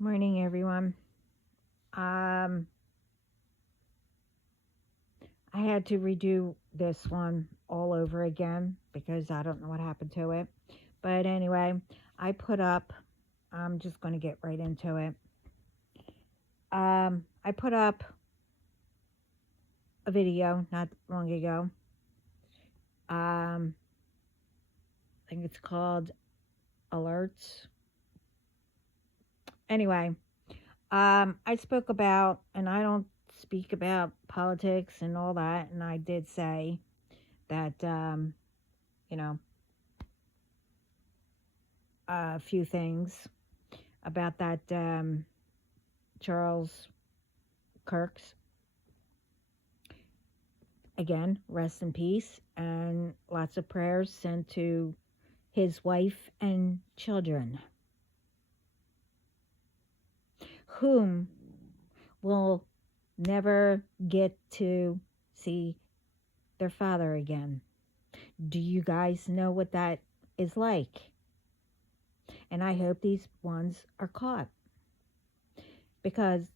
Morning, everyone. Um, I had to redo this one all over again because I don't know what happened to it. But anyway, I put up, I'm just going to get right into it. I put up a video not long ago. I think it's called Alerts. Anyway, I spoke about, and I don't speak about politics and all that, and I did say that, you know, a few things about that Charles Kirk's. Again, rest in peace, and lots of prayers sent to his wife and children, whom will never get to see their father again. Do you guys know what that is like? And I hope these ones are caught because,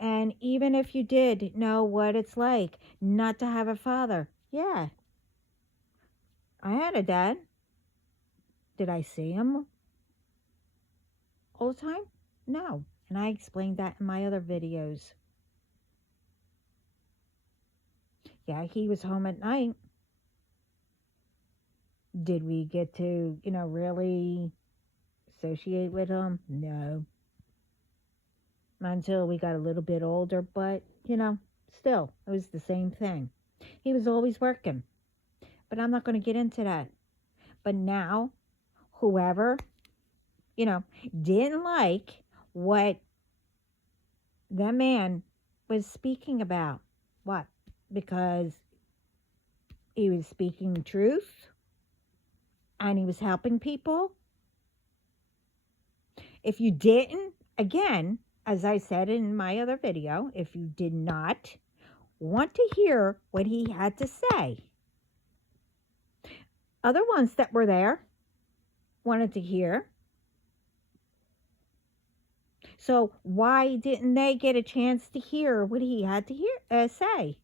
and even if you did know what it's like not to have a father, yeah, I had a dad. Did I see him all the time? No. And I explained that in my other videos. Yeah, he was home at night. Did we get to, really associate with him? No. Not until we got a little bit older, but, still, it was the same thing. He was always working, but I'm not going to get into that. But now, whoever, you know, didn't like what that man was speaking about, what? Because he was speaking truth and he was helping people. If you didn't, again, as I said in my other video, if you did not want to hear what he had to say, other ones that were there wanted to hear. So why didn't they get a chance to hear what he had to say?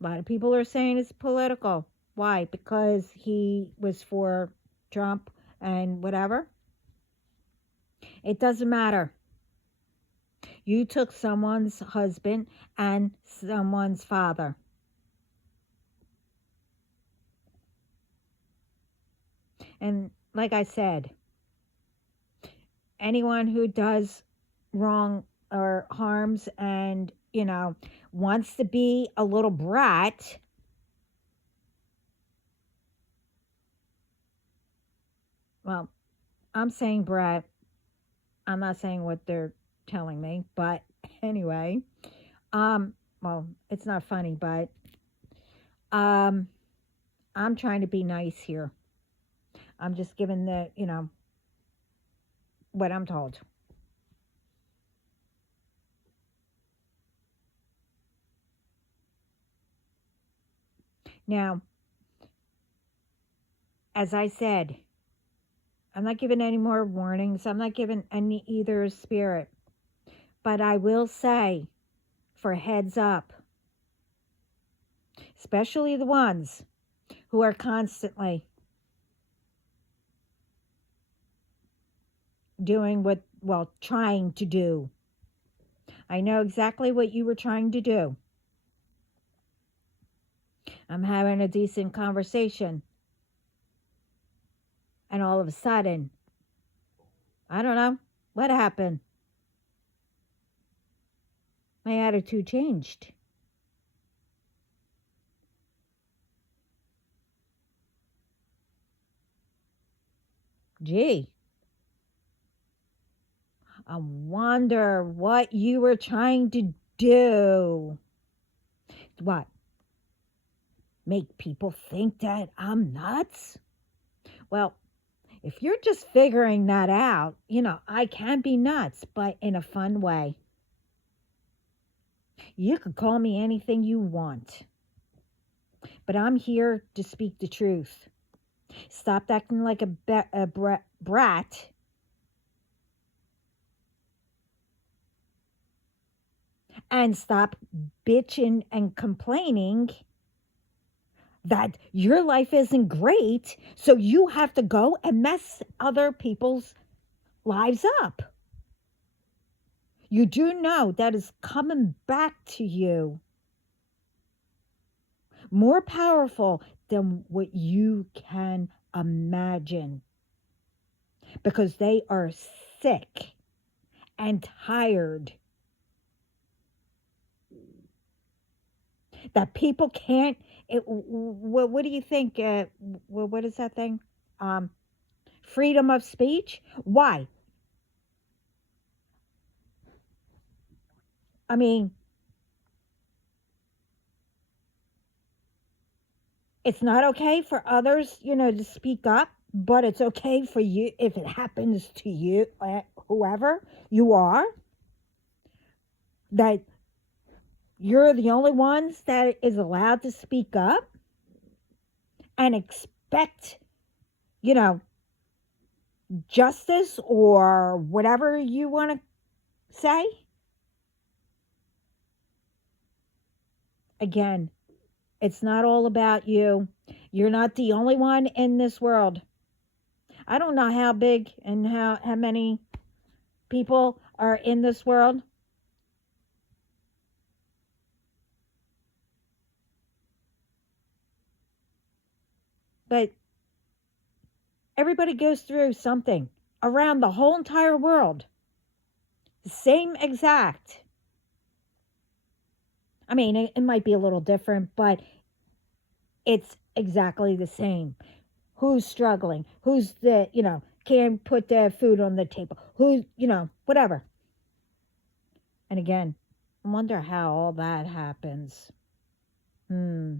A lot of people are saying it's political. Why? Because he was for Trump and whatever. It doesn't matter. You took someone's husband and someone's father. And like I said, anyone who does wrong or harms and, wants to be a little brat, well, I'm saying brat. I'm not saying what they're telling me, but anyway, well, it's not funny, but um, I'm trying to be nice here. I'm just giving what I'm told. Now, as I said, I'm not giving any more warnings. I'm not giving any either spirit, but I will say, for heads up, especially the ones who are constantly doing trying to do. I know exactly what you were trying to do. I'm having a decent conversation. And all of a sudden, I don't know what happened. My attitude changed. Gee, I wonder what you were trying to do. What? Make people think that I'm nuts? Well, if you're just figuring that out, I can be nuts, but in a fun way. You could call me anything you want, but I'm here to speak the truth. Stop acting like a brat. And stop bitching and complaining that your life isn't great, so you have to go and mess other people's lives up. You do know that is coming back to you more powerful than what you can imagine, because they are sick and tired that people can't. What do you think? What is that thing? Um, Freedom of speech. Why? I mean, it's not okay for others, to speak up, but it's okay for you if it happens to you, whoever you are, that you're the only ones that is allowed to speak up and expect, you know, justice or whatever you want to say. Again, it's not all about you. You're not the only one in this world. I don't know how big and how many people are in this world, but everybody goes through something around the whole entire world. Same exact. I mean, it might be a little different, but it's exactly the same. Who's struggling? Who's can't put their food on the table? Who's, whatever. And again, I wonder how all that happens. Hmm.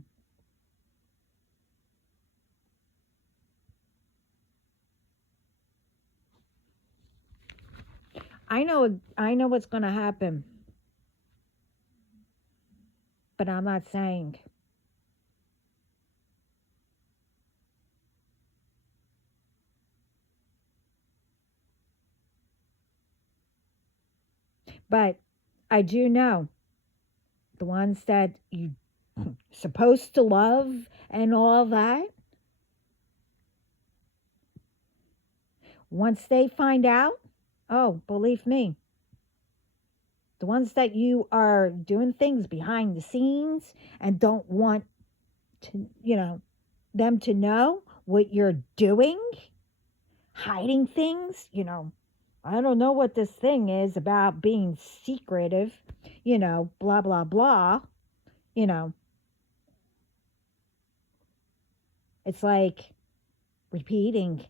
I know what's going to happen, but I'm not saying. But I do know the ones that you supposed to love and all that, once they find out, oh, believe me, the ones that you are doing things behind the scenes and don't want to, them to know what you're doing, hiding things, I don't know what this thing is about being secretive, blah, blah, blah, you know, it's like repeating,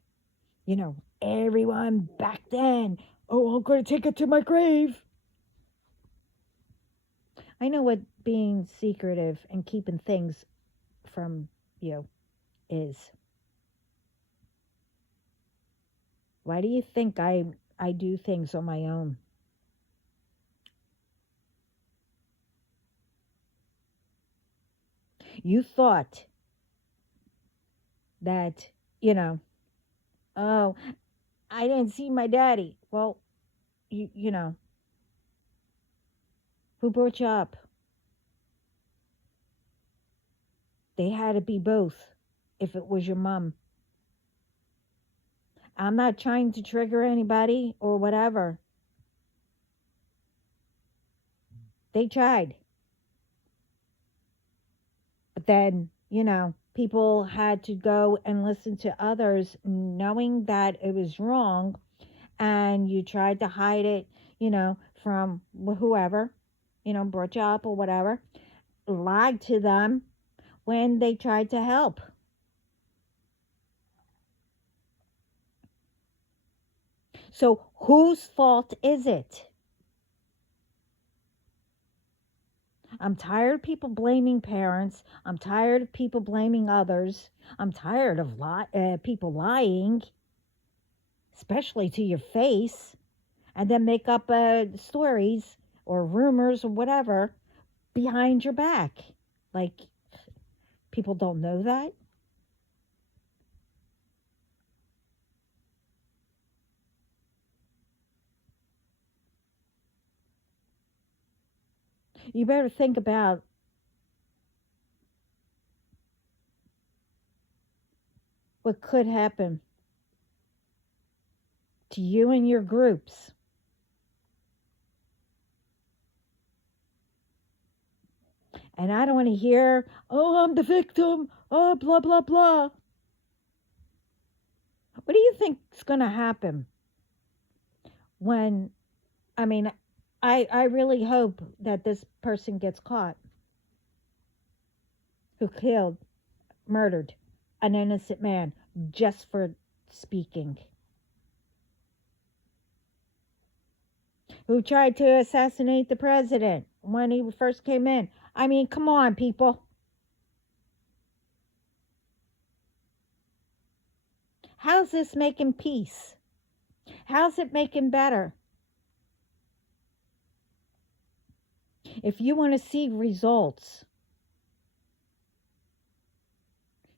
everyone back then, oh, I'm going to take it to my grave. I know what being secretive and keeping things from you is. Why do you think I do things on my own? You thought that, you know, oh, I didn't see my daddy. Well, you know, who brought you up? They had to be both if it was your mom. I'm not trying to trigger anybody or whatever. They tried. But then, people had to go and listen to others knowing that it was wrong, and you tried to hide it, from whoever, brought you up or whatever, lied to them when they tried to help. So whose fault is it? I'm tired of people blaming parents. I'm tired of people blaming others. I'm tired of people lying, especially to your face, and then make up stories or rumors or whatever behind your back. Like, people don't know that. You better think about what could happen to you and your groups. And I don't want to hear, oh, I'm the victim, oh, blah, blah, blah. What do you think is going to happen when, I mean, I really hope that this person gets caught who killed, murdered an innocent man just for speaking, who tried to assassinate the president when he first came in. I mean, come on, people. How's this making peace? How's it making better? If you want to see results,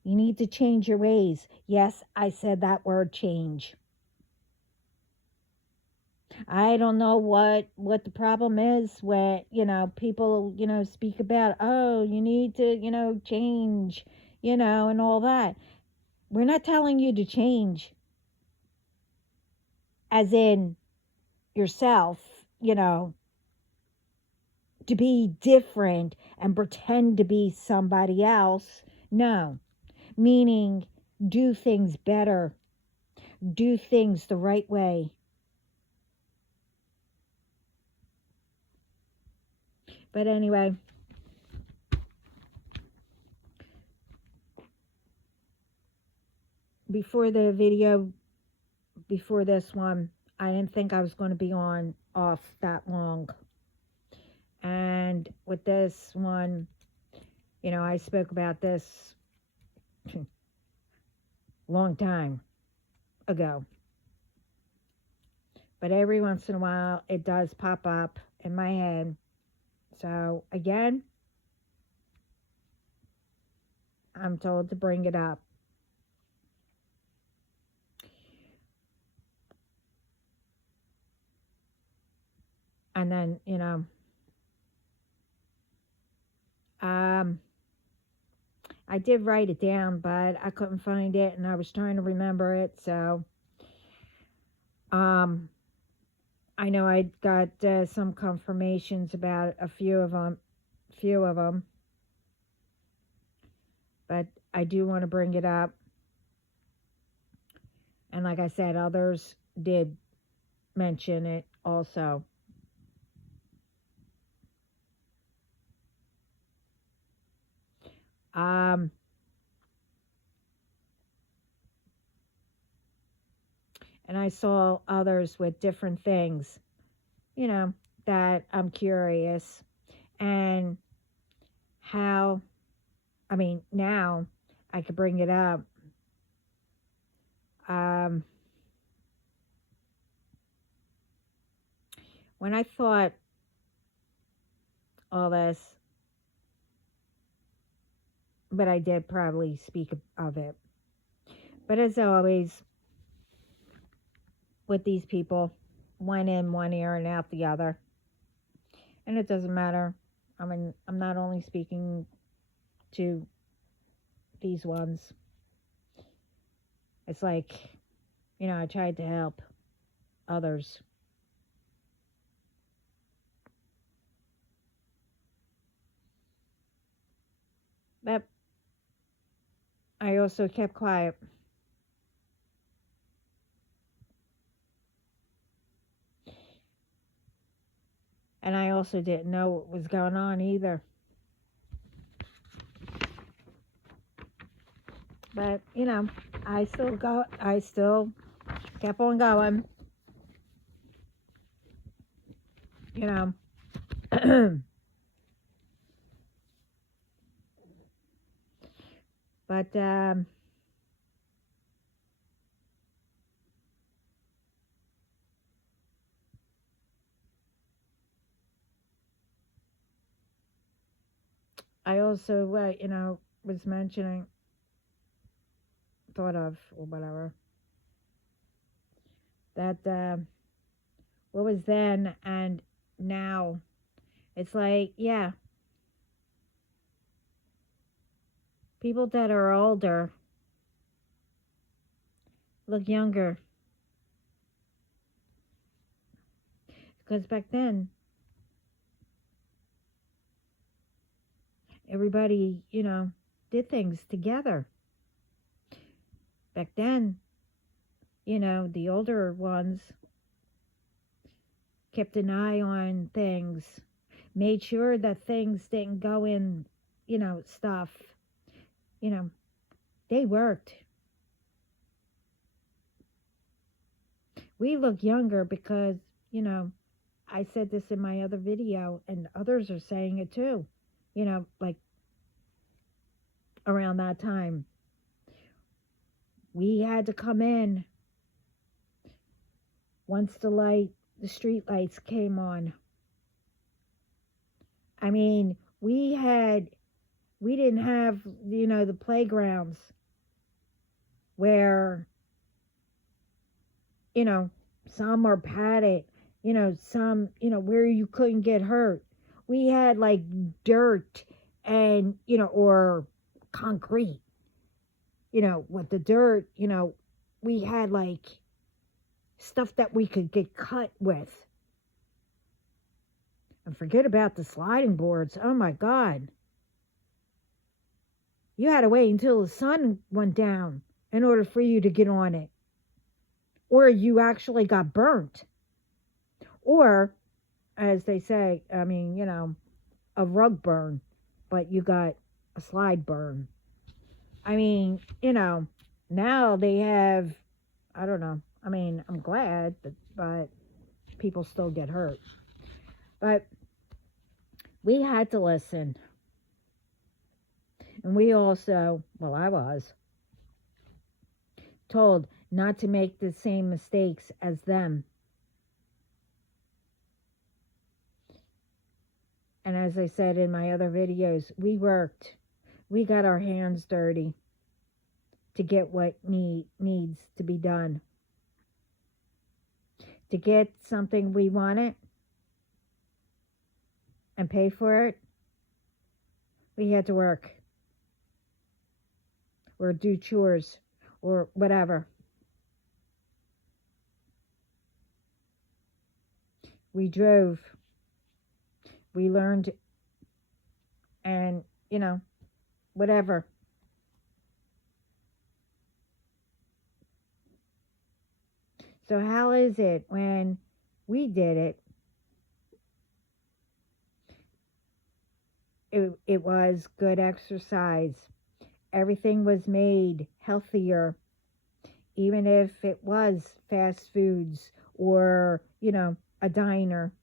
you need to change your ways. Yes, I said that word, change. I don't know what the problem is when, people, speak about, oh, you need to, change, and all that. We're not telling you to change as in yourself, to be different and pretend to be somebody else. No, meaning do things better, do things the right way. But anyway, before the video, before this one, I didn't think I was going to be on off that long. And with this one, I spoke about this long time ago. But every once in a while, it does pop up in my head. So, again, I'm told to bring it up. And then, I did write it down, but I couldn't find it, and I was trying to remember it. So, I know I got some confirmations about a few of them, but I do want to bring it up. And like I said, others did mention it also. And I saw others with different things, that I'm curious. And how, now I could bring it up. When I thought all this, but I did probably speak of it. But as always, with these people, one in one ear and out the other. And it doesn't matter. I'm not only speaking to these ones. It's like, I tried to help others. But I also kept quiet. And I also didn't know what was going on either. But, I still kept on going. But, I also, was mentioning, thought of, or whatever, that what was then and now It's like, yeah, people that are older look younger. Because back then, everybody, did things together. Back then, the older ones kept an eye on things, made sure that things didn't go in, stuff. You know, they worked. We look younger because, I said this in my other video, and others are saying it too. Like around that time, we had to come in once the street lights came on. I mean, we didn't have, the playgrounds where, you know, some are padded, some, where you couldn't get hurt. We had like dirt and, or concrete, with the dirt, we had like stuff that we could get cut with. And forget about the sliding boards. Oh my God. You had to wait until the sun went down in order for you to get on it. Or you actually got burnt. Or, as they say, I mean, a rug burn, but you got a slide burn. I mean, now they have, I don't know. I mean, I'm glad, but people still get hurt. But we had to listen. And we also, well, I was told not to make the same mistakes as them. And as I said in my other videos, we worked. We got our hands dirty to get what needs to be done. To get something we wanted and pay for it, we had to work. Or do chores or whatever. We drove. We learned and, whatever. So how is it when we did it? It was good exercise. Everything was made healthier, even if it was fast foods or, a diner.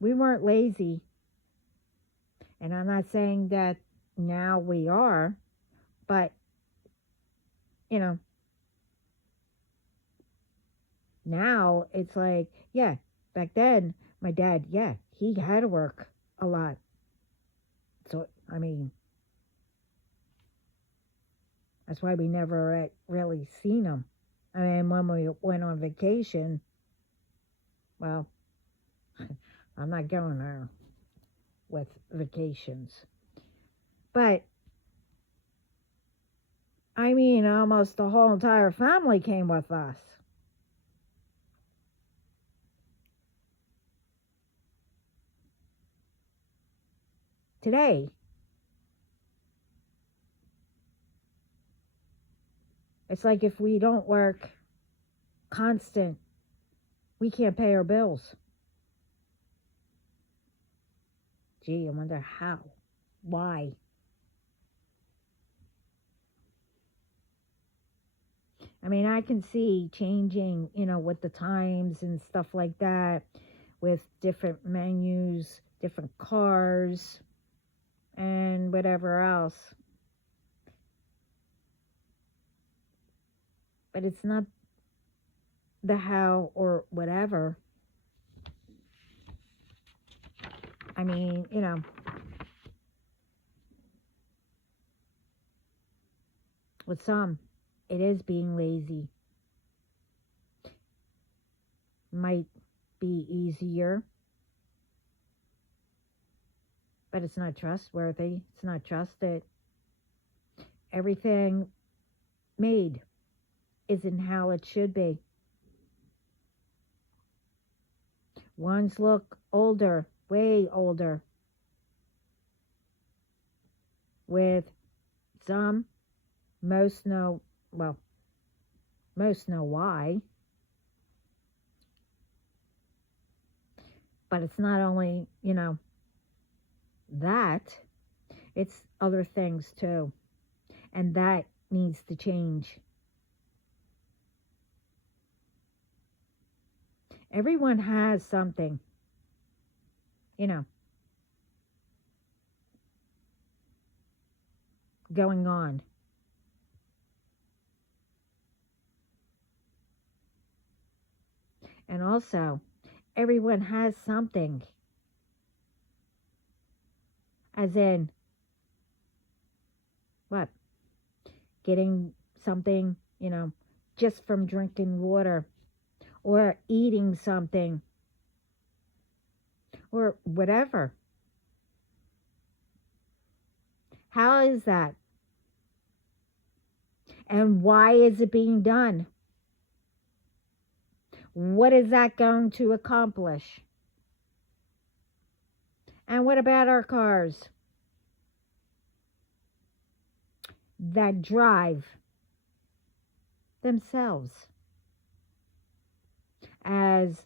We weren't lazy. And I'm not saying that now we are, but, now it's like, yeah, back then, my dad, yeah, he had to work a lot. So, I mean, that's why we never really seen him. I mean, when we went on vacation, well, I'm not going there with vacations. But, I mean, almost the whole entire family came with us. Today, it's like if we don't work constant, we can't pay our bills. Gee, I wonder how. Why? I mean, I can see changing, with the times and stuff like that, with different menus, different cars, and whatever else. But it's not the how or whatever. I mean, with some, it is being lazy. Might be easier but it's not trustworthy. It's not trusted. Everything made isn't how it should be. Ones look older, way older, with some, most know, well, most know why, but it's not only, that, it's other things too. And that needs to change. Everyone has something, you know, going on. And also, everyone has something, as in, what? Getting something, just from drinking water or eating something or whatever. How is that? And why is it being done? What is that going to accomplish? And what about our cars that drive themselves? As,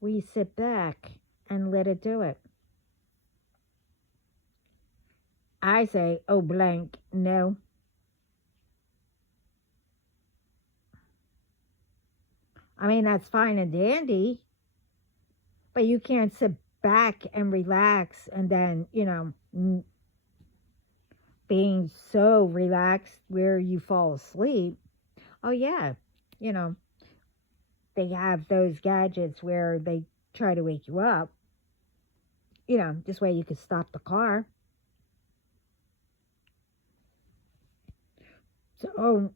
we sit back and let it do it. I say, oh, blank, no. I mean, that's fine and dandy, but you can't sit back and relax and then, being so relaxed where you fall asleep. Oh, yeah, you know, they have those gadgets where they try to wake you up, this way you could stop the car. So,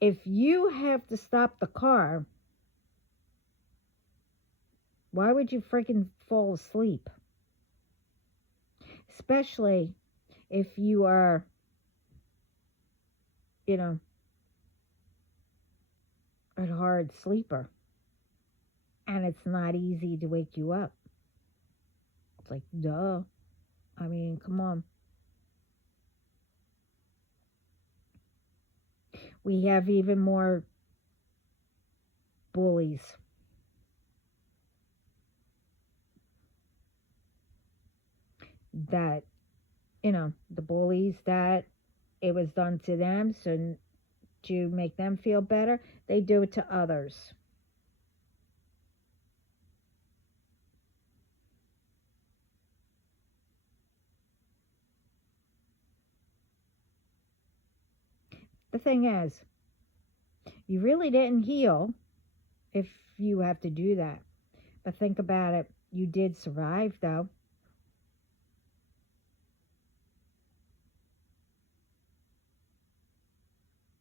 if you have to stop the car, why would you freaking fall asleep? Especially if you are, a hard sleeper and it's not easy to wake you up. It's like, duh. I mean, come on. We have even more bullies. That, the bullies that it was done to them, so to make them feel better, they do it to others. The thing is, you really didn't heal if you have to do that. But think about it. You did survive, though.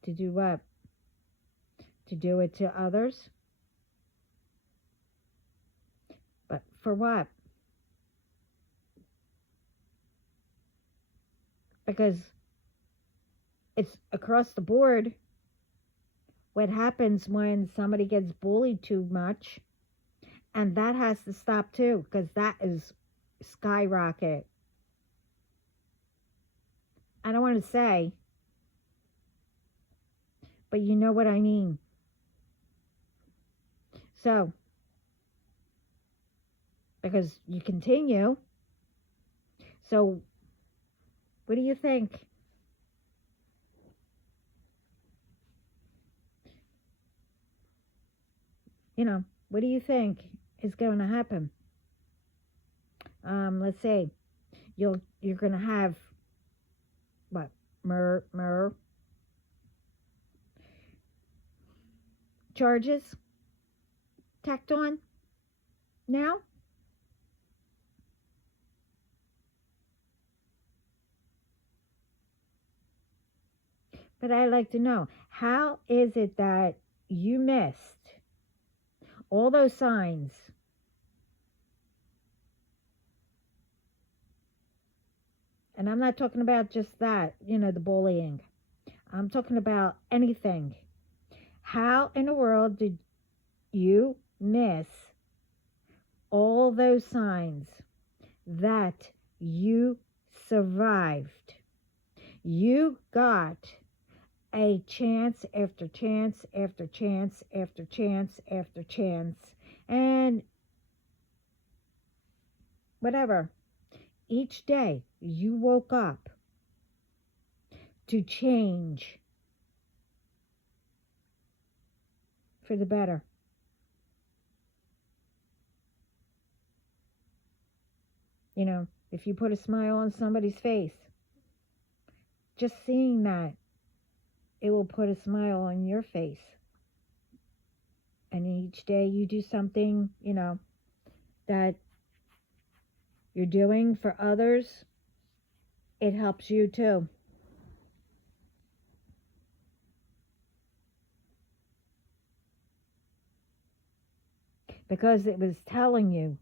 To do what? To do it to others? But for what? Because it's across the board. What happens when somebody gets bullied too much? And that has to stop too, because that is skyrocket. I don't want to say, but you know what I mean. So, because you continue, so what do you think? What do you think is going to happen? Let's say you're going to have what? Murder charges tacked on now? But I'd like to know, how is it that you missed all those signs And I'm not talking about just that, the bullying. I'm talking about anything. How in the world did you miss all those signs that you survived? You got a chance after chance after chance after chance after chance, and whatever. Each day you woke up to change for the better. If you put a smile on somebody's face, just seeing that, it will put a smile on your face. And each day you do something, that you're doing for others, it helps you too. Because it was telling you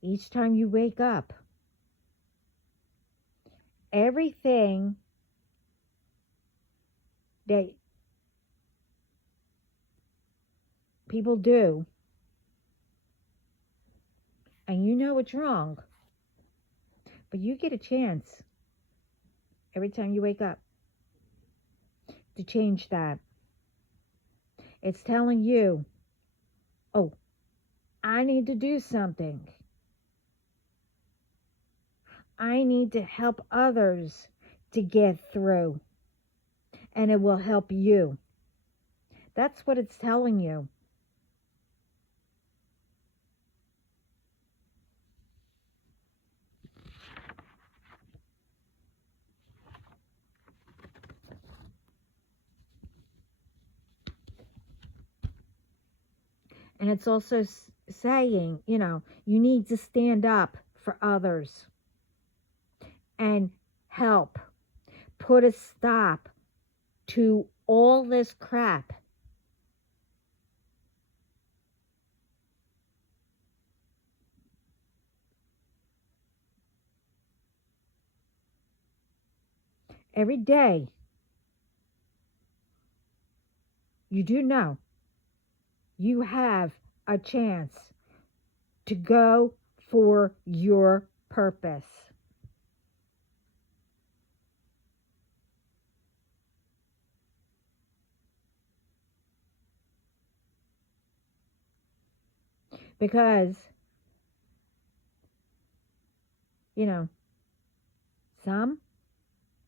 each time you wake up, everything that people do, and you know it's wrong, but you get a chance every time you wake up to change that. It's telling you, oh, I need to do something. I need to help others to get through, and it will help you. That's what it's telling you. And it's also saying, you need to stand up for others and help put a stop to all this crap. Every day, you do know you have a chance to go for your purpose. Because, some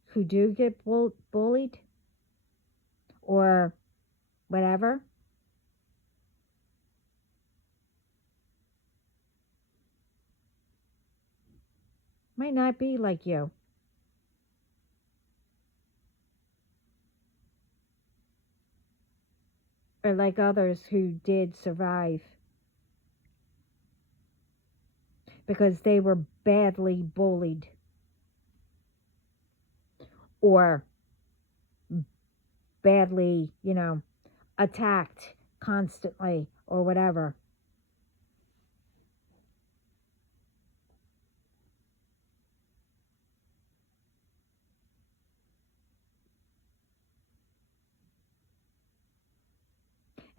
who do get bullied or whatever, might not be like you. Or like others who did survive because they were badly bullied or badly, attacked constantly or whatever.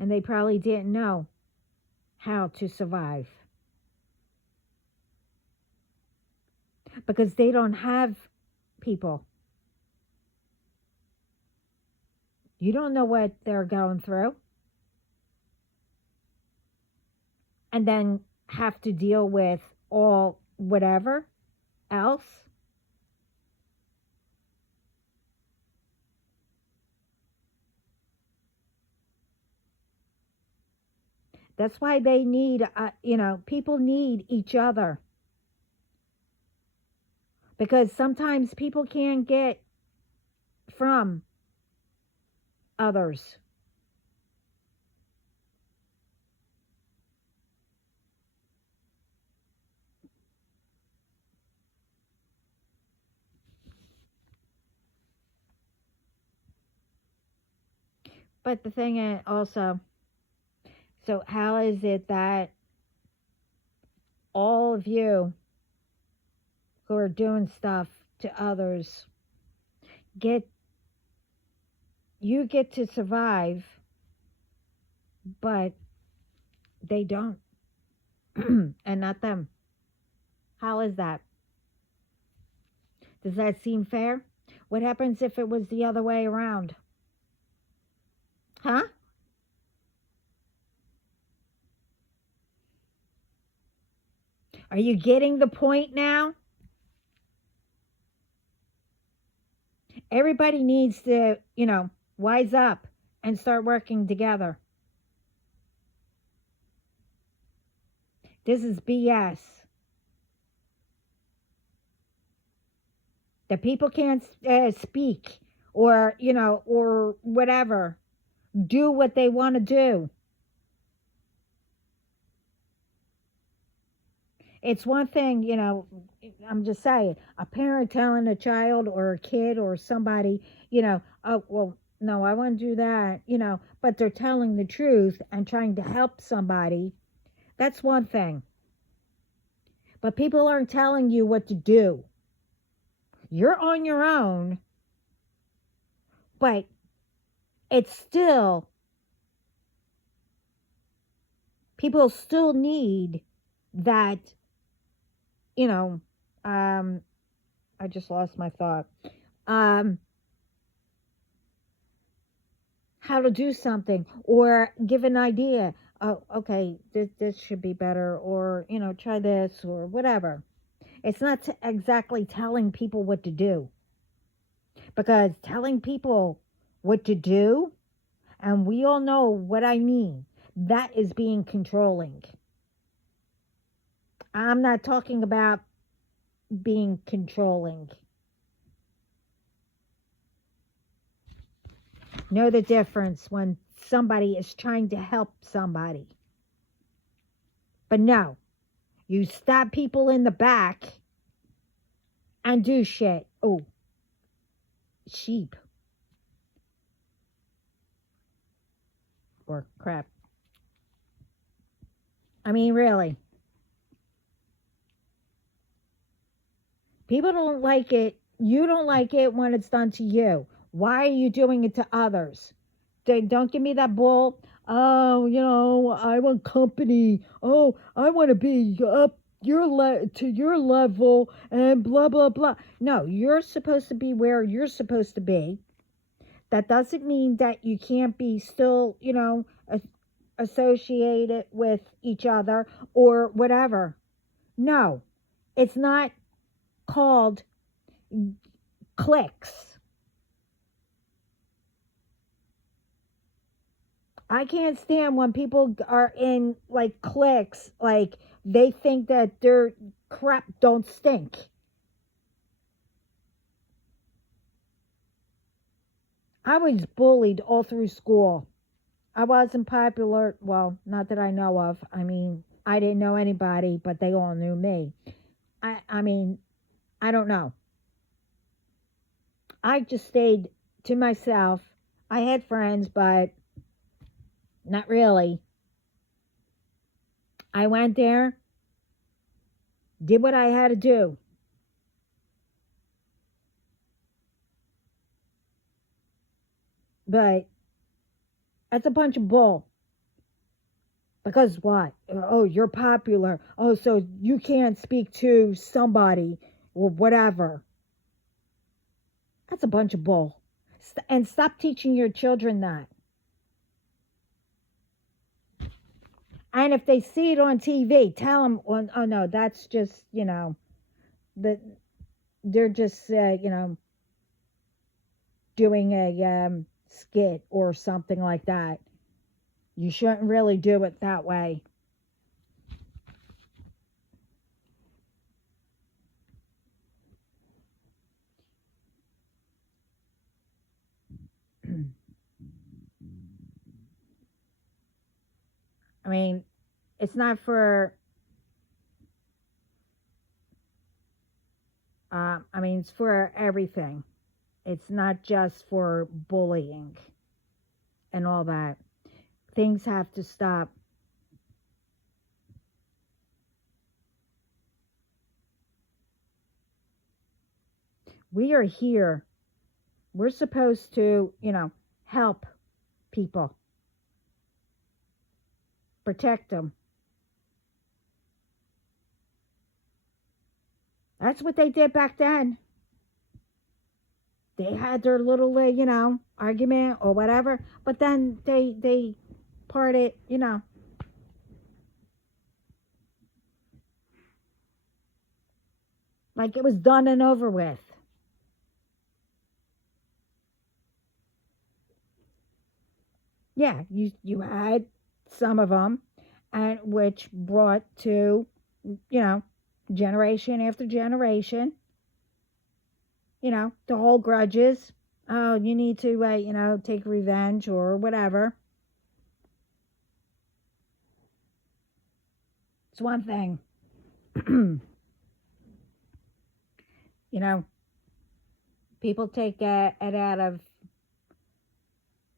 And they probably didn't know how to survive because they don't have people. You don't know what they're going through. And then have to deal with all whatever else. That's why they need, people need each other. Because sometimes people can't get from others. But the thing is also, so how is it that all of you who are doing stuff to others. Get You get to survive, but they don't. And not them. How is that? Does that seem fair? What happens if it was the other way around? Huh? Are you getting the point now? Everybody needs to, wise up and start working together. This is BS. The people can't speak or, or whatever, do what they want to do. It's one thing, I'm just saying, a parent telling a child or a kid or somebody, oh, well, no, I want to do that, but they're telling the truth and trying to help somebody. That's one thing. But people aren't telling you what to do. You're on your own, but it's still, people still need that, I just lost my thought. How to do something or give an idea. Oh, okay, this should be better, or try this or whatever. It's not exactly telling people what to do, because telling people what to do, and we all know what I mean, that is being controlling. I'm not talking about being controlling. Know the difference when somebody is trying to help somebody. But no, you stab people in the back and do shit. Oh, sheep. Or crap. I mean, really. People don't like it. You don't like it when it's done to you. Why are you doing it to others? Don't give me that bull. Oh, I want company. Oh, I want to be up to your level and blah blah blah. No, you're supposed to be where you're supposed to be. That doesn't mean that you can't be still, associated with each other or whatever. No, it's not called cliques. I can't stand when people are in like cliques, like they think that their crap don't stink. I was bullied all through school. I wasn't popular. Well, not that I know of. I mean, I didn't know anybody, but they all knew me. I mean, I don't know. I just stayed to myself. I had friends, but not really. I went there, did what I had to do. But that's a bunch of bull. Because what? Oh, you're popular. Oh, so you can't speak to somebody or whatever. That's a bunch of bull. And stop teaching your children that. And if they see it on TV, tell them, oh no, that's just, that they're just, doing a skit or something like that. You shouldn't really do it that way. I mean, it's not for, it's for everything. It's not just for bullying and all that. Things have to stop. We are here. We're supposed to, help people, protect them. That's what they did back then. They had their little, argument or whatever, but then they parted, like it was done and over with. Yeah, you had some of them, and which brought to, you know, generation after generation, the whole grudges. Oh, you need to, take revenge or whatever. It's one thing. you know, People take it out of,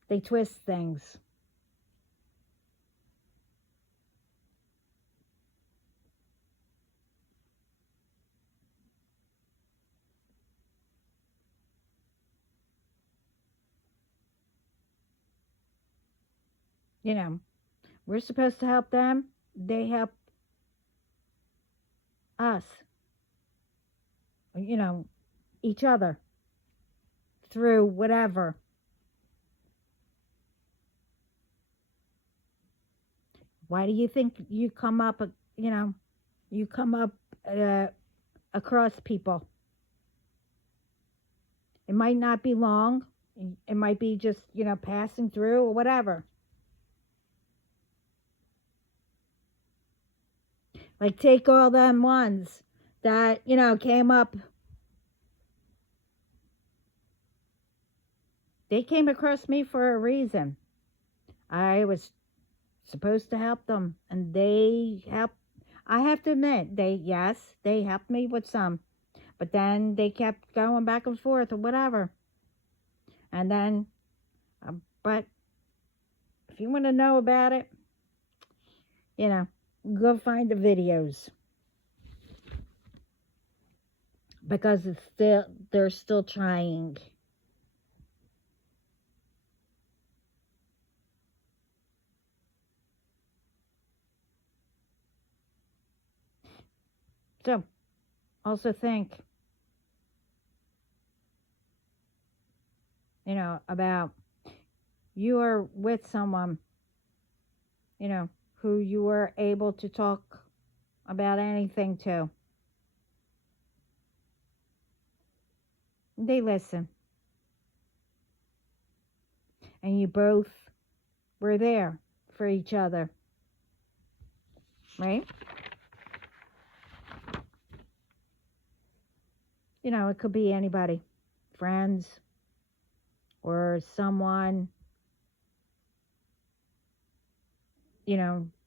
they twist things. You know, we're supposed to help them. They help us, you know, each other through whatever. Why do you think you come up uh, across people? It might not be long. It might be just, passing through or whatever. Like, take all them ones that, came up. They came across me for a reason. I was supposed to help them, and they helped. I have to admit, yes, they helped me with some, but then they kept going back and forth or whatever. And then, but if you want to know about it, you know, go find the videos, because they're still trying. So, also think, about, you are with someone, who you were able to talk about anything to. They listen. And you both were there for each other. Right? It could be anybody. Friends or someone,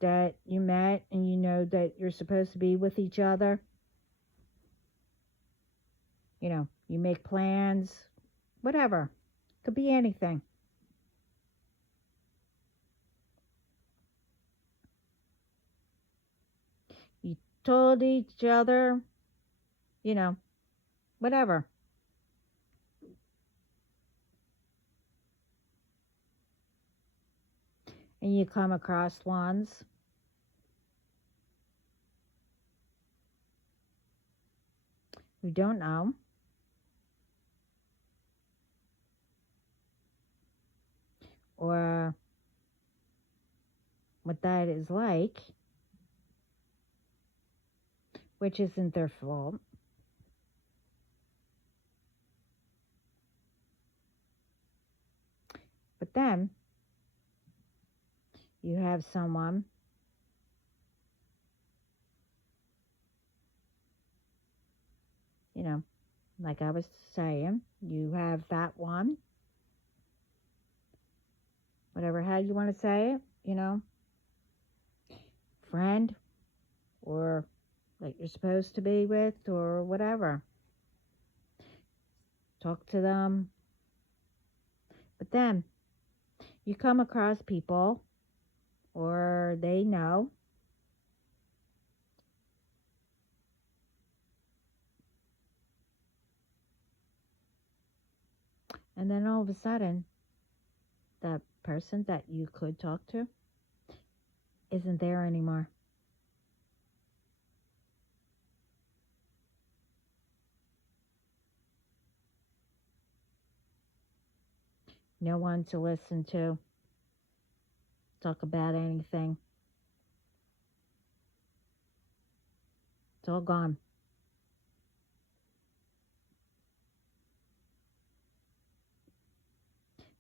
that you met and you know that you're supposed to be with each other. You make plans, whatever. Could be anything. You told each other, whatever. And you come across ones who don't know, or what that is like, which isn't their fault. But then you have someone, like I was saying, you have that one, whatever, how you want to say it, friend, or that you're supposed to be with, or whatever. Talk to them. But then you come across people, or they know, And then all of a sudden, that person that you could talk to isn't there anymore. No one to listen to, talk about anything. It's all gone.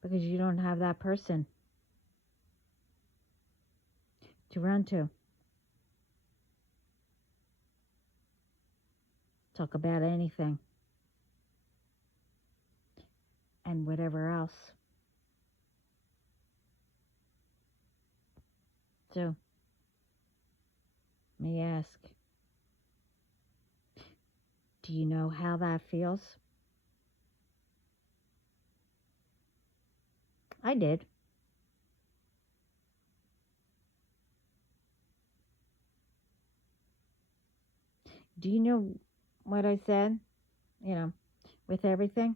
Because you don't have that person to run to, talk about anything, and whatever else. So, let me ask, do you know how that feels? I did. Do you know what I said? You know, with everything?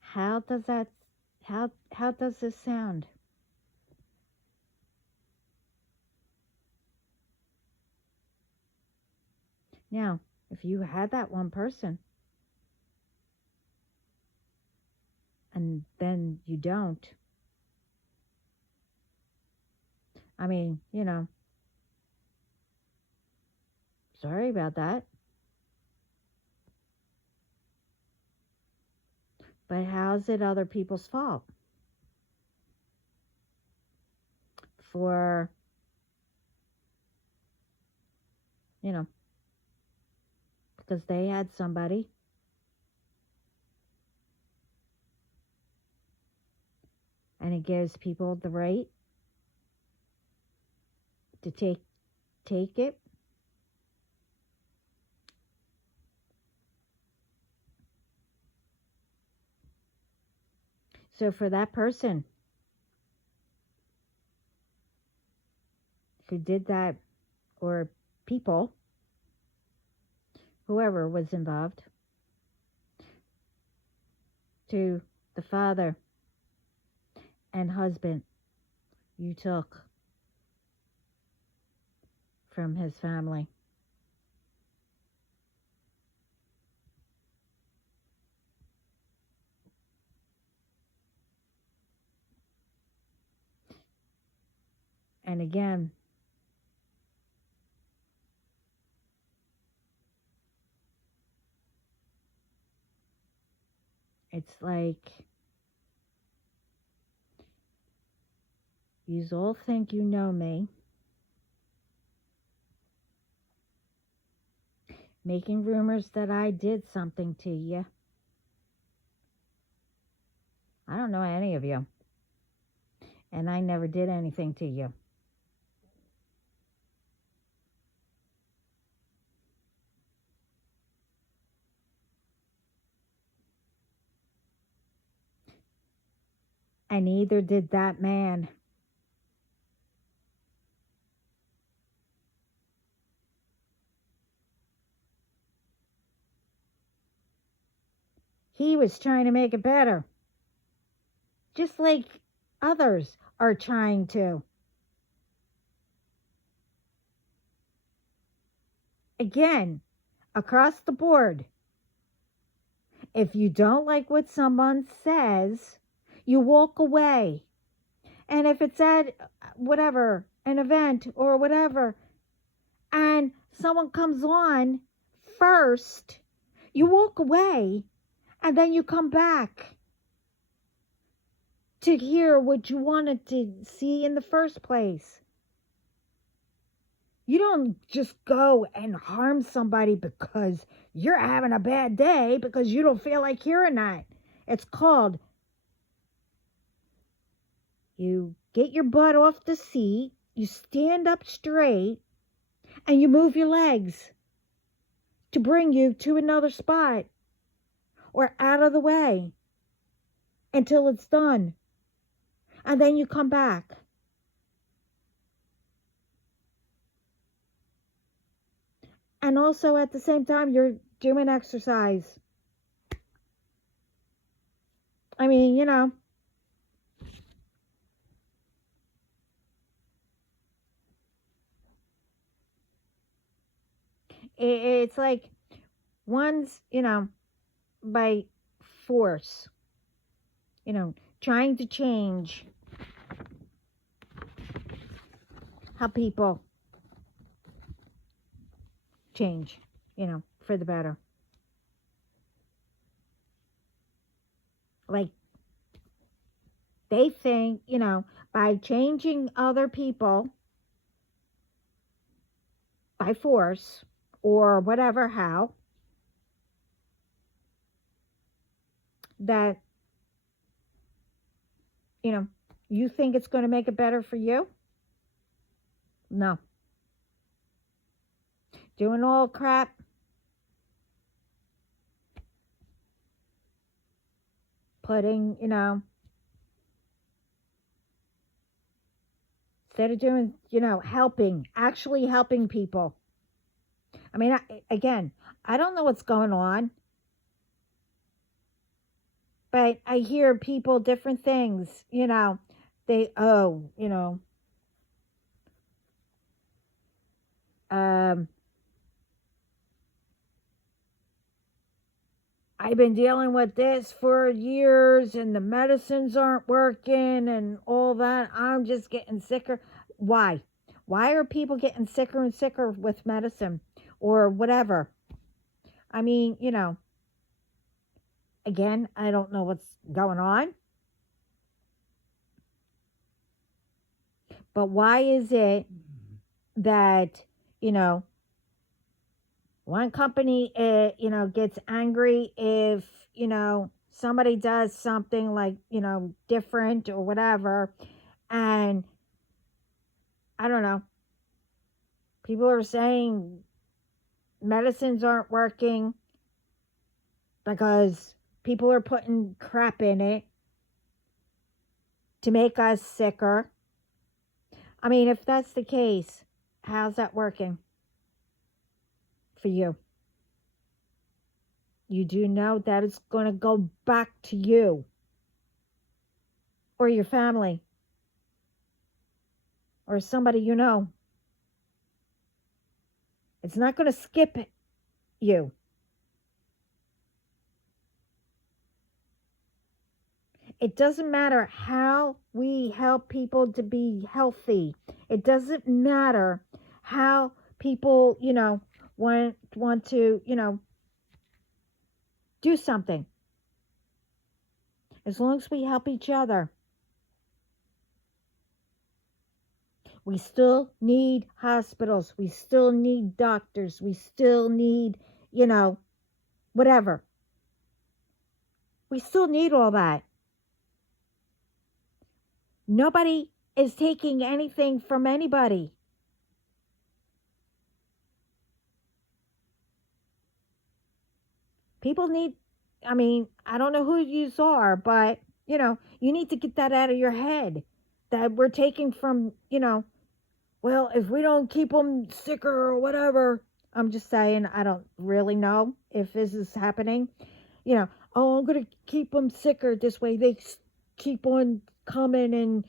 How does that how does this sound? Now, if you had that one person and then you don't, I mean, sorry about that. But how's it other people's fault for, you know, because they had somebody and it gives people the right to take it? So for that person who did that, or people, whoever was involved, to the father and husband you took from his family. And again, it's like you all think you know me, making rumors that I did something to you. I don't know any of you, and I never did anything to you. And neither did that man. He was trying to make it better, just like others are trying to. Again, across the board, if you don't like what someone says, you walk away. And if it's at whatever, an event or whatever, and someone comes on first, you walk away and then you come back to hear what you wanted to see in the first place. You don't just go and harm somebody because you're having a bad day because you don't feel like hearing that. It's called you get your butt off the seat, you stand up straight, and you move your legs to bring you to another spot or out of the way until it's done. And then you come back. And also at the same time, you're doing exercise. I mean, it's like one's, by force, trying to change how people change, for the better. Like they think, by changing other people by force or whatever, how, that, you know, you think it's going to make it better for you? No. Doing all crap. Putting, instead of doing, helping, actually helping people. I mean, again, I don't know what's going on, but I hear people different things, they, oh, um, I've been dealing with this for years and the medicines aren't working and all that. I'm just getting sicker. Why? Why are people getting sicker and sicker with medicine or whatever? I mean, again, I don't know what's going on, but why is it that, you know, one company, gets angry if, somebody does something like, different or whatever, and I don't know, people are saying medicines aren't working because people are putting crap in it to make us sicker. I mean, if that's the case, how's that working for you? You do know that it's going to go back to you or your family or somebody you know. It's not going to skip you. It doesn't matter how we help people to be healthy. It doesn't matter how people, want to, do something. As long as we help each other. We still need hospitals. We still need doctors. We still need, whatever. We still need all that. Nobody is taking anything from anybody. People need, I mean, I don't know who you are, but, you need to get that out of your head that we're taking from, well, if we don't keep them sicker or whatever. I'm just saying, I don't really know if this is happening. Oh, I'm going to keep them sicker. This way they keep on coming and,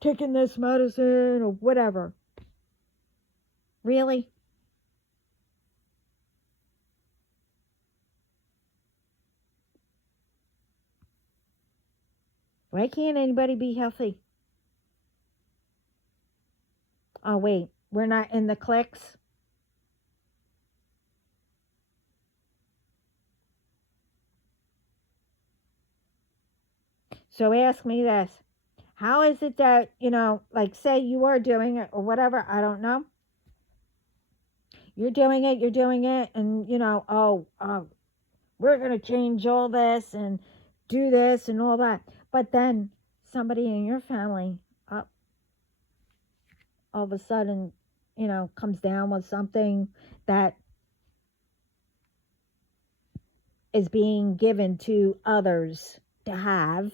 taking this medicine or whatever. Really? Why can't anybody be healthy? Oh, wait, we're not in the clicks? So ask me this. How is it that, like say you are doing it or whatever, I don't know. You're doing it, and, we're going to change all this and do this and all that. But then somebody in your family, all of a sudden, comes down with something that is being given to others to have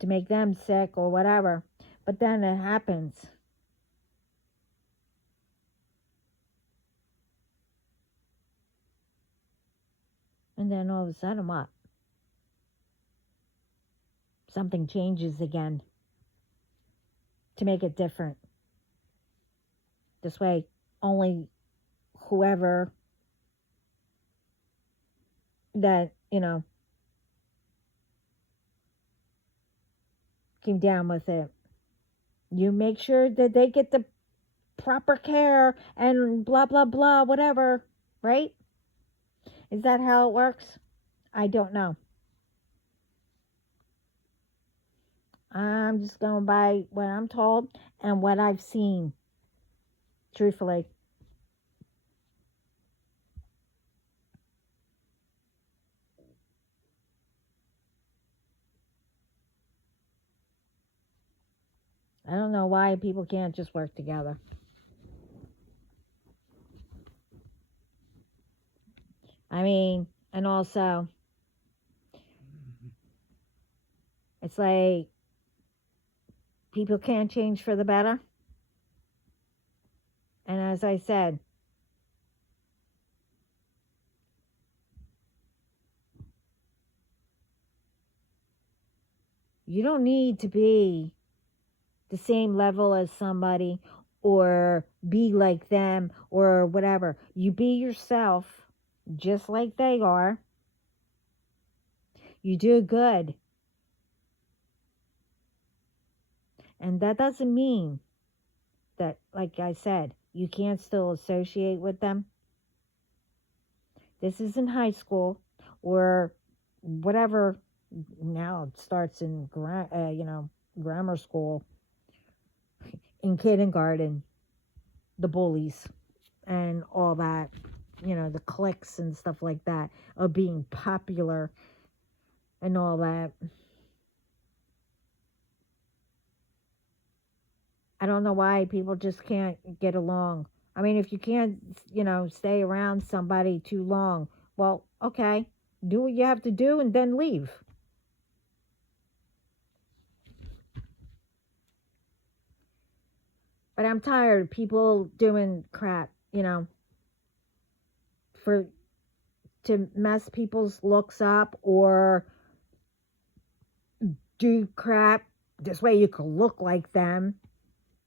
to make them sick or whatever. But then it happens. And then all of a sudden, what? Something changes again to make it different. This way, only whoever that, came down with it. You make sure that they get the proper care and blah, blah, blah, whatever, right? Is that how it works? I don't know. I'm just going by what I'm told and what I've seen, truthfully. I don't know why people can't just work together. I mean, and also, it's like people can't change for the better. And as I said, you don't need to be the same level as somebody or be like them or whatever. You be yourself just like they are. You do good. And that doesn't mean that, like I said, you can't still associate with them. This is in high school or whatever. Now it starts in grammar school, in kindergarten, the bullies and all that, the cliques and stuff like that of being popular and all that. I don't know why people just can't get along. I mean, if you can't, stay around somebody too long, well, okay, do what you have to do and then leave. But I'm tired of people doing crap, for to mess people's looks up or do crap this way you can look like them.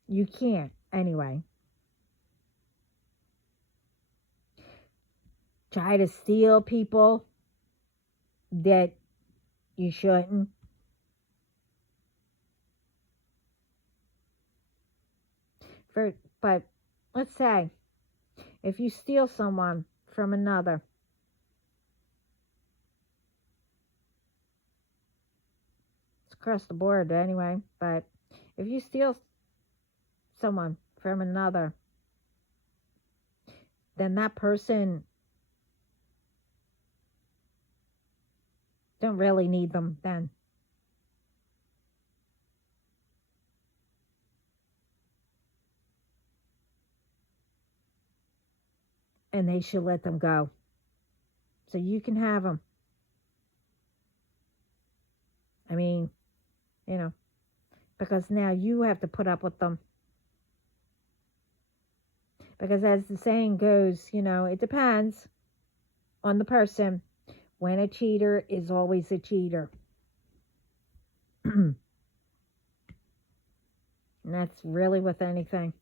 You can't anyway. Try to steal people that you shouldn't. But let's say if you steal someone from another, it's across the board anyway, but if you steal someone from another, then that person don't really need them then. And they should let them go. So you can have them. I mean, because now you have to put up with them. Because as the saying goes, it depends on the person. When a cheater is always a cheater. And that's really with anything.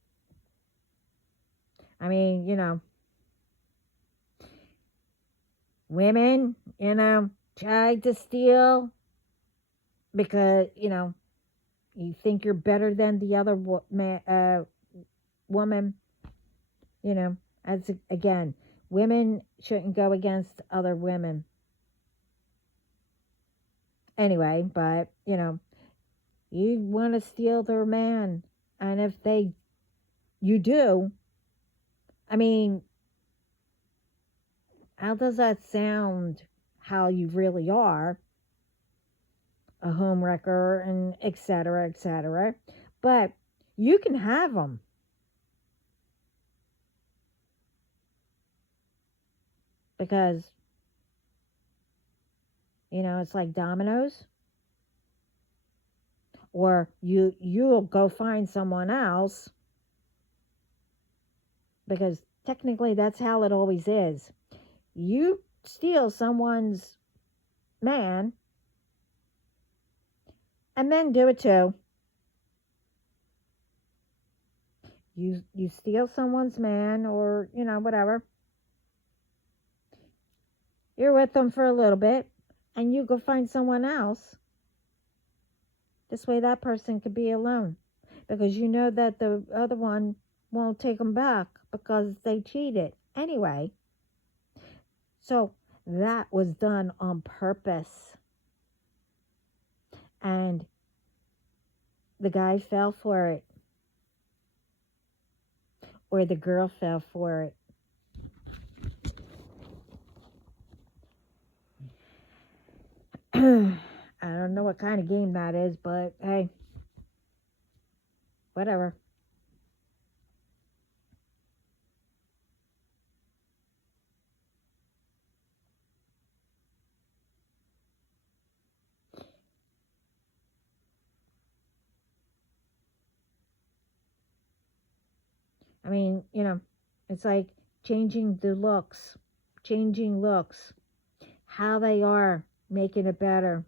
I mean, women, try to steal because, you think you're better than the other woman. As again, women shouldn't go against other women. Anyway, but, you want to steal their man. And if you do, I mean, how does that sound how you really are? A homewrecker and etc., etc. But you can have them. Because, it's like dominoes. Or you'll go find someone else. Because technically that's how it always is. You steal someone's man, and men do it too. You steal someone's man, or whatever. You're with them for a little bit, and you go find someone else. This way, that person could be alone, because you know that the other one won't take them back because they cheated anyway. So that was done on purpose, and the guy fell for it, or the girl fell for it. I don't know what kind of game that is, but hey, whatever. I mean, it's like changing the looks, changing looks, how they are, making it better.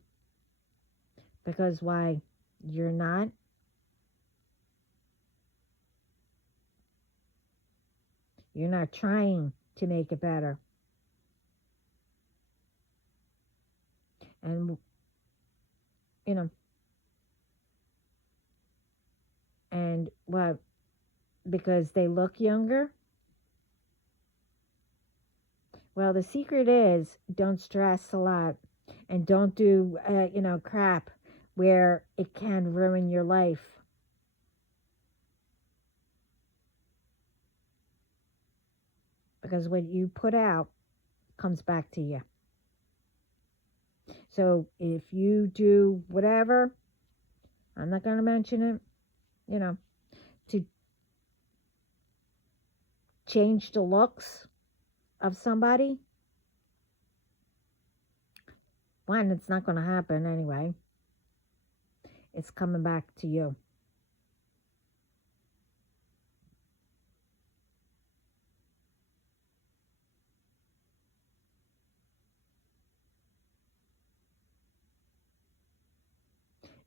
Because why? You're not. You're not trying to make it better. And, you know, and what? Because they look younger? Well, the secret is don't stress a lot and don't do, crap where it can ruin your life. Because what you put out comes back to you. So if you do whatever, I'm not going to mention it, to change the looks of somebody, one, it's not going to happen anyway. It's coming back to you.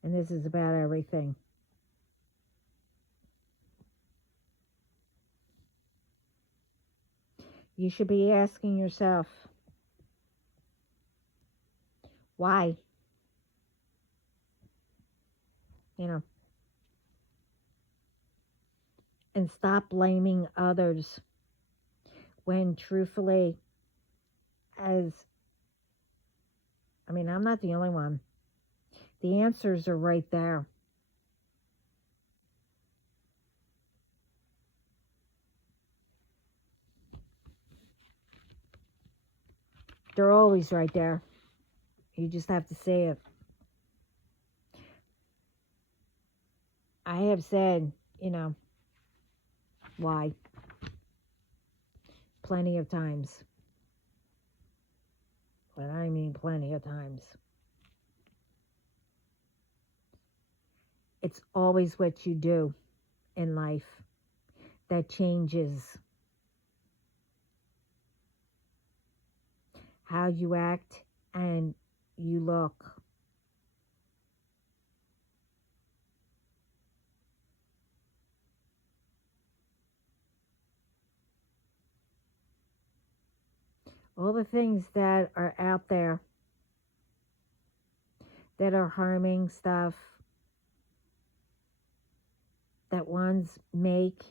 And this is about everything. You should be asking yourself, why? You know, and stop blaming others when truthfully, as I mean, I'm not the only one. The answers are right there. They're always right there. You just have to say it. I have said, why plenty of times. But I mean plenty of times. It's always what you do in life that changes how you act and you look. All the things that are out there that are harming stuff that ones make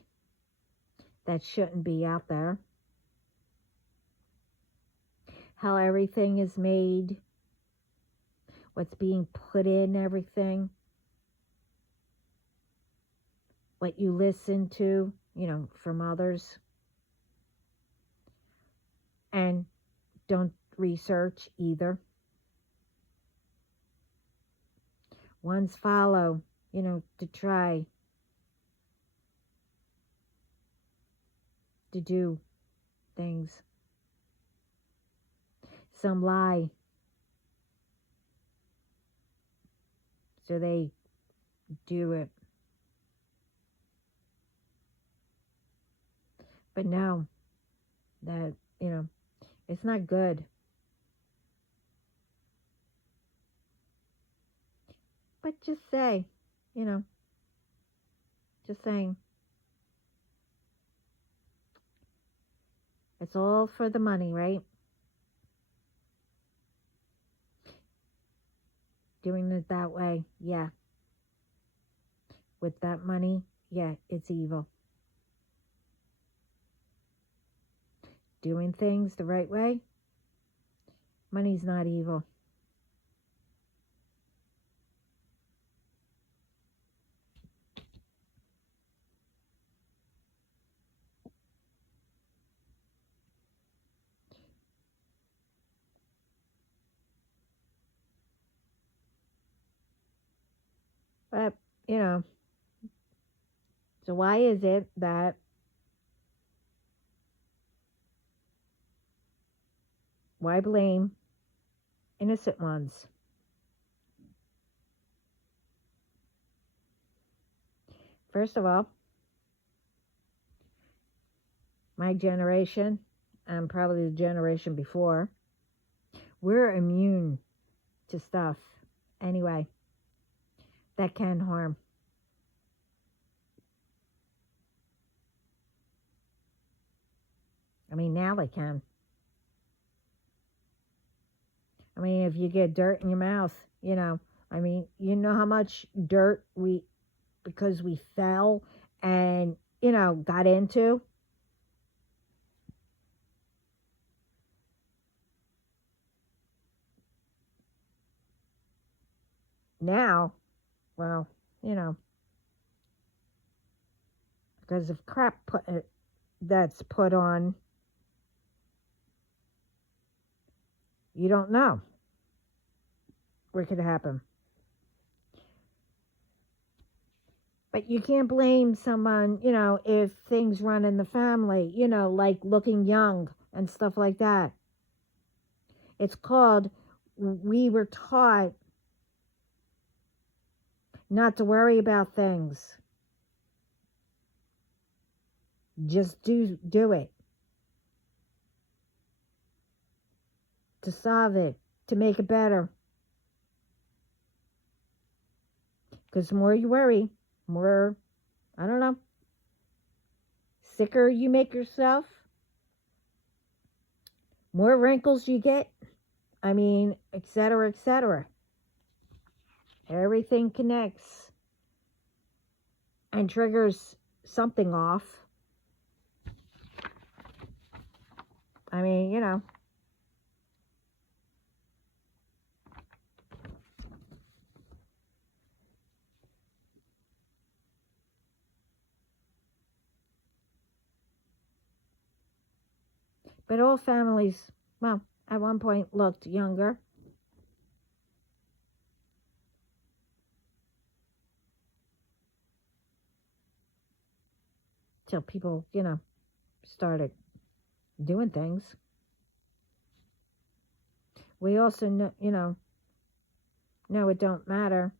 that shouldn't be out there. How everything is made, what's being put in everything, what you listen to, from others. And don't research either. Ones follow, to try to do things. Some lie. So they do it. But no, that, it's not good. But just say, you know, just saying, it's all for the money, right? Doing it that way, yeah. With that money, yeah, it's evil. Doing things the right way, money's not evil. But, you know, so why is it that, why blame innocent ones? First of all, my generation, and probably the generation before, we're immune to stuff anyway that can harm. I mean, now they can. I mean, if you get dirt in your mouth, I mean, you know how much dirt because we fell and, got into? Now, well, you know, because of crap that's put on, you don't know what could happen. But you can't blame someone, if things run in the family, like looking young and stuff like that. It's called, we were taught not to worry about things. Just do it. To solve it, to make it better. Because the more you worry, more, I don't know, sicker you make yourself, more wrinkles you get. I mean, etc., etc. Everything connects and triggers something off. I mean, but all families, well, at one point looked younger. Till people, started doing things. We also know, no, it don't matter.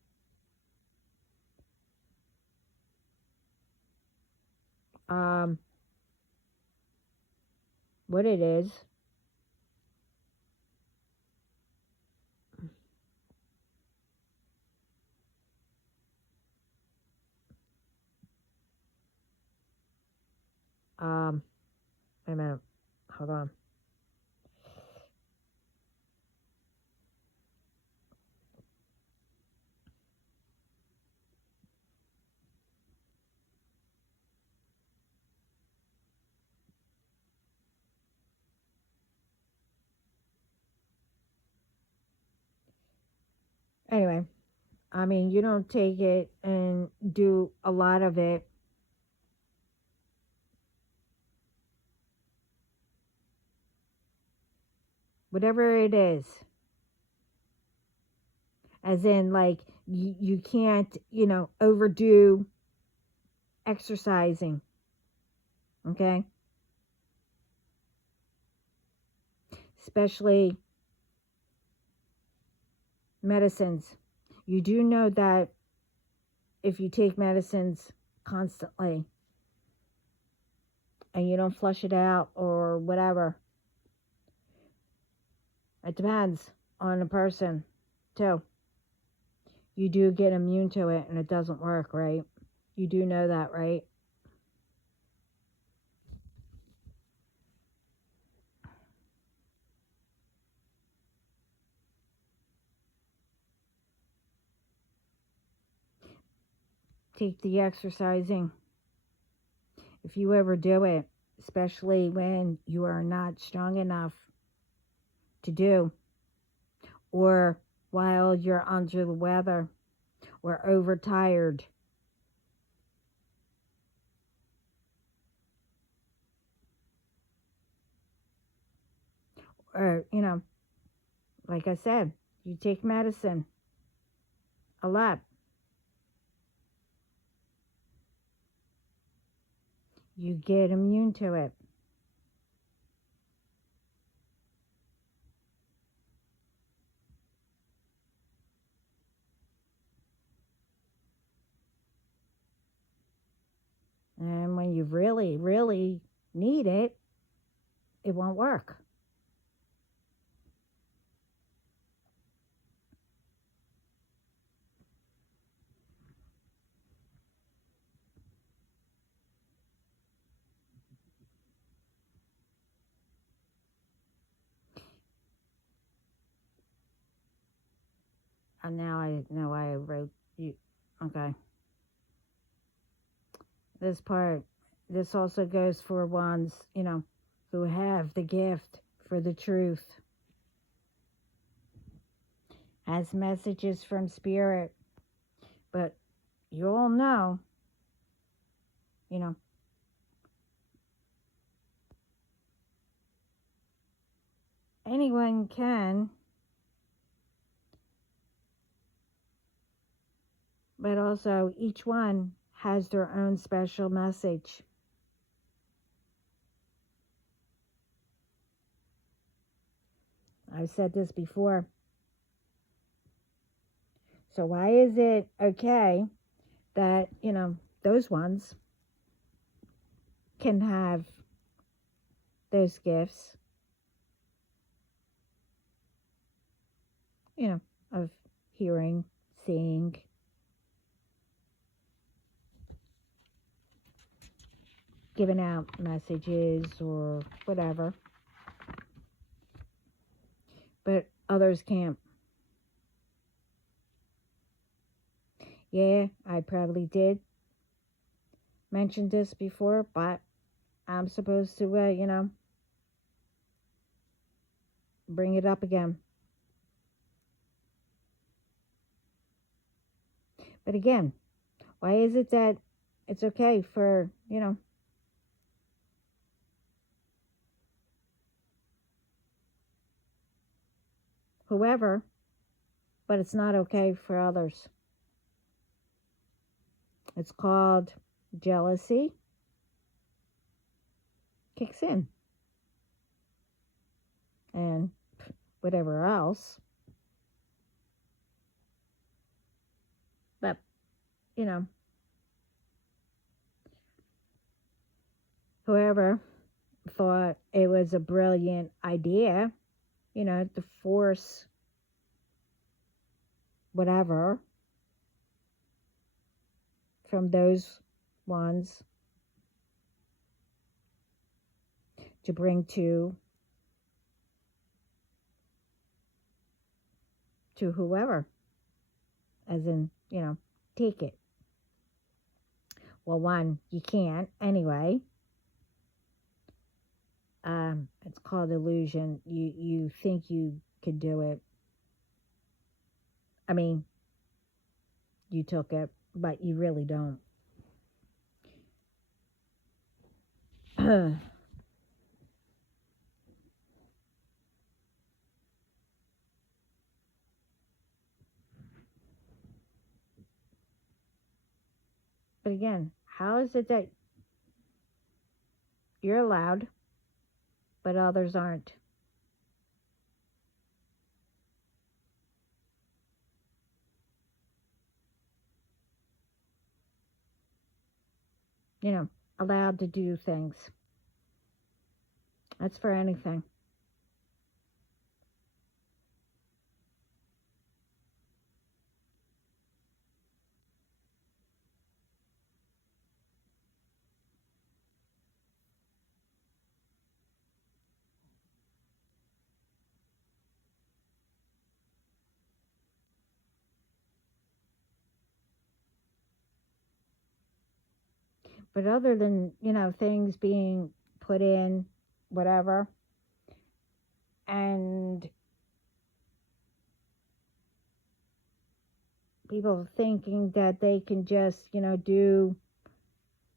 Um, what it is. Wait a minute. Hold on. Anyway, I mean, you don't take it and do a lot of it. Whatever it is. As in, like, you can't, overdo exercising. Okay? Especially medicines. You do know that if you take medicines constantly and you don't flush it out or whatever, it depends on the person too. you do get immune to it and it doesn't work, right? You do know that, right? Take the exercising. If you ever do it, especially when you are not strong enough to do, or while you're under the weather or overtired, or, like I said, you take medicine a lot, you get immune to it. And when you really, really need it, it won't work. And now I know why I wrote you. Okay. This part, this also goes for ones, who have the gift for the truth, has messages from spirit. But you all know, you know, anyone can, but also each one has their own special message. I've said this before. So why is it okay that, those ones can have those gifts, of hearing, seeing, giving out messages or whatever, but others can't? Yeah, I probably did mention this before, but I'm supposed to, bring it up again. But again, why is it that it's okay for, whoever, but it's not okay for others? It's called jealousy, kicks in, and whatever else. But, you know, whoever thought it was a brilliant idea, to force whatever from those ones to bring to whoever, as in, take it. Well, one, you can't anyway. It's called illusion. You think you could do it. I mean, you took it, but you really don't. But again, how is it that you're allowed, but others aren't? Allowed to do things. That's for anything. But other than, things being put in, whatever, and people thinking that they can just, do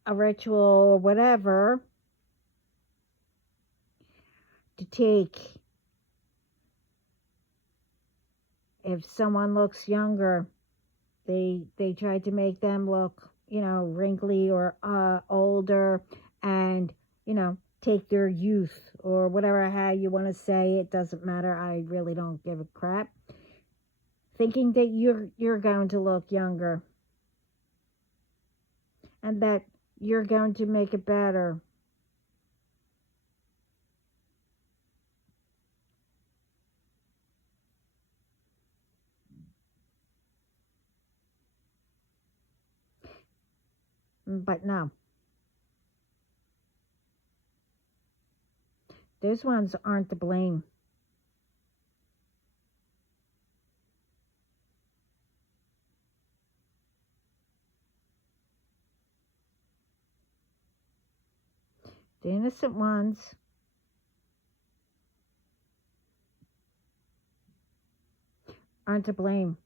a ritual or whatever to take, if someone looks younger, they try to make them look, wrinkly or older, and, take their youth or whatever, how you want to say it, doesn't matter. I really don't give a crap. Thinking that you're going to look younger and that you're going to make it better. But no, those ones aren't to blame. The innocent ones aren't to blame.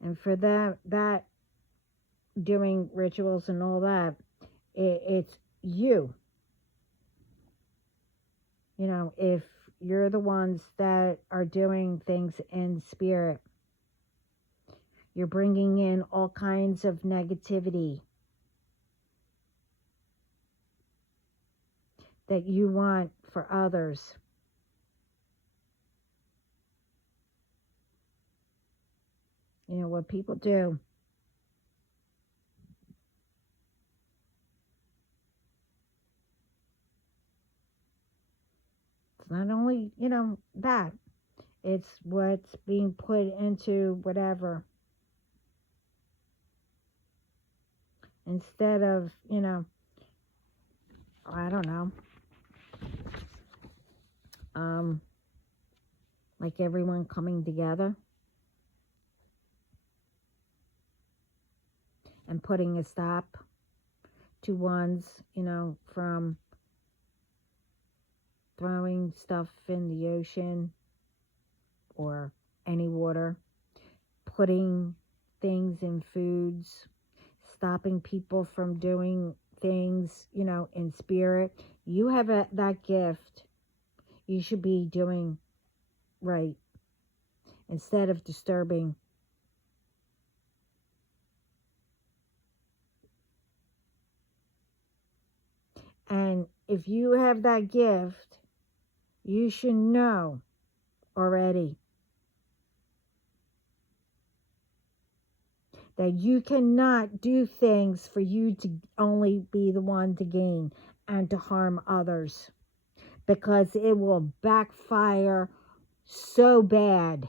And for that doing rituals and all that, it's you. If you're the ones that are doing things in spirit, you're bringing in all kinds of negativity that you want for others. What people do. It's not only, that. It's what's being put into whatever. Instead of, I don't know, like everyone coming together and putting a stop to ones, from throwing stuff in the ocean or any water, putting things in foods, stopping people from doing things, in spirit. You have that gift. You should be doing right instead of disturbing. And if you have that gift, you should know already that you cannot do things for you to only be the one to gain and to harm others, because it will backfire so bad.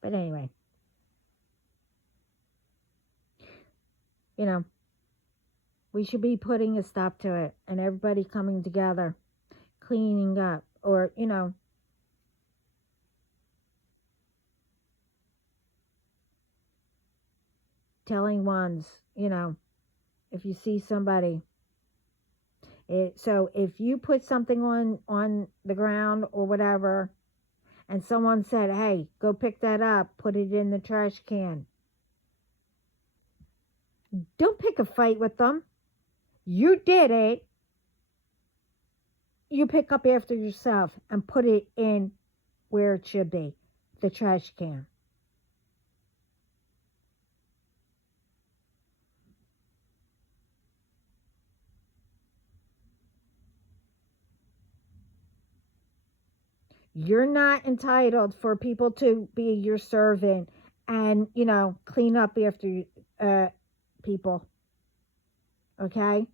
But anyway, we should be putting a stop to it and everybody coming together, cleaning up, or, telling ones, if you see somebody. So if you put something on the ground or whatever, and someone said, hey, go pick that up, put it in the trash can, don't pick a fight with them. You did it. You pick up after yourself and put it in where it should be, the trash can. You're not entitled for people to be your servant and, clean up after people. Okay?